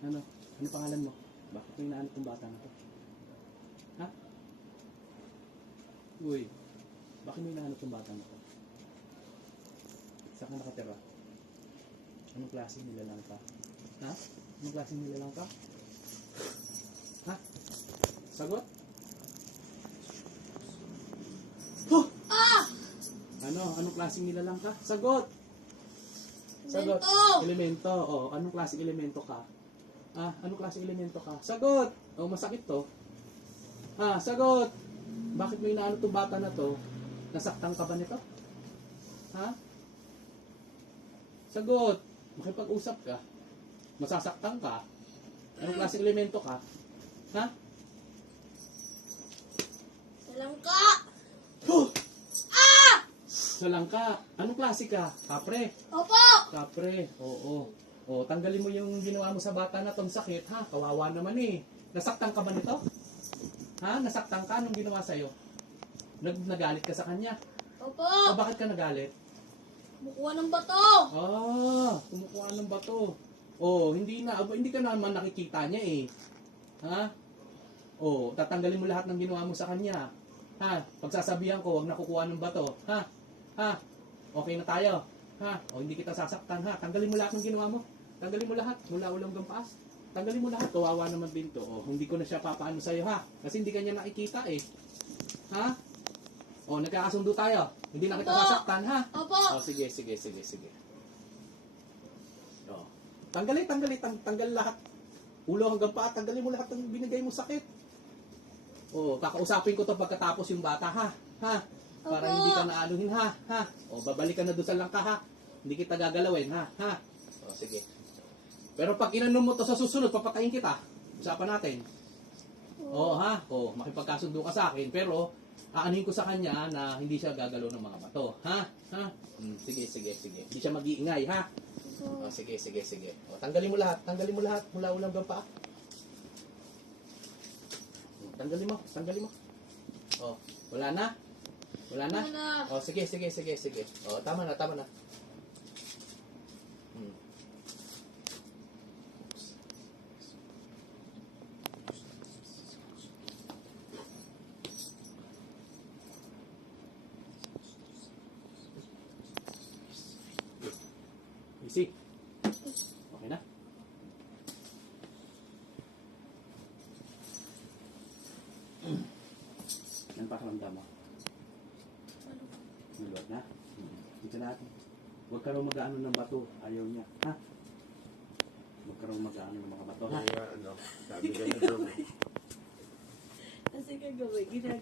Ano? Ano pangalan mo? Bakit may naano tong bata na to? Ha? Uy, bakit may naano tong bata na to? Saan ka nakatira? Anong klase nilalang ka? Ha? Anong klase nilalang ka? Ha? Sagot? Huh! Ah! Ano? Anong klaseng nilalang ka? Sagot! Sagot. Elemento! Elemento. Oh, anong klaseng elemento ka? Ah, anong klaseng elemento ka? Sagot. Oh, masakit to. Ah, sagot. Bakit may inaano tong bata na to? Nasaktan ka ba nito? Ha? Sagot. Makipag-usap ka. Masasaktan ka. Anong klaseng elemento ka? Ha? Salangka! Huh! Ah! Salangka. Anong klase ka? Kapre. Opo! Kapre, oo. O, tanggalin mo yung ginawa mo sa bata na tong sakit, ha? Kawawa naman eh. Nasaktan ka ba nito? Ha? Nasaktan ka? Anong ginawa sa'yo? Nag nagalit ka sa kanya? Opo! O, bakit ka nagalit? Bukuha ng bato! Ah, kumukuha ng bato. Oh, hindi na, aba, hindi ka naman nakikita niya eh. Ha? Oh, tatanggalin mo lahat ng ginawa mo sa kanya. Ha? Pagsasabihan ko, wag na kukuha ng bato. Ha? Ha? Okay na tayo. Ha? O hindi kita sasaktan ha. Tanggalin mo lahat ng ginawa mo. Tanggalin mo lahat mula ulang hanggang paas. Tanggalin mo lahat. Kawawa naman din to. O, hindi ko na siya papaano sa'yo ha. Kasi hindi ka niya nakikita eh. Ha? O, nagkakasundo tayo. Hindi na kita Opo. sasaktan ha. Opo! Oh, sige, sige, sige, sige. Oh. Tanggalin, tanggalin, tang tanggal lahat. Ulo hanggang paa, tanggalin mo lahat ng binigay mo sakit. Oh, kakausapin ko to pagkatapos yung bata, ha? Ha? Para Opo. hindi ka naanuhin, ha? Ha? Oh, babalik ka na doon sa langka, ha? Hindi kita gagalawin, ha? Ha? Oh, sige. Pero pag inanom mo to sa susunod, papatayin kita. Usapan natin. Oo, ha? Oo, makipagkasundo ka sa akin. Pero, aanin ko sa kanya na hindi siya gagalaw ng mga bato. Ha? Ha? Hmm, sige, sige, sige. Hindi siya mag-iingay, ha? Oh, sige, sige, sige. O, tanggalin mo lahat. Tanggalin mo lahat. Mula ulang hanggang paa. Tanggalin mo. Tanggalin mo. Oh, wala na? Wala na? Wala. Oh, sige, sige, sige, sige. Oh, tama na, tama na. Hmm. Easy. Okay na? Yan pa karamdam mo. Maluwag na. Dito natin. Huwag ka raw mag-ano ng bato. Ayaw niya. Ha? Huwag ka raw mag-ano ng mga bato. Ha? Kaya ano, sabi ka na doon. Kasi kagawa, ginagawa.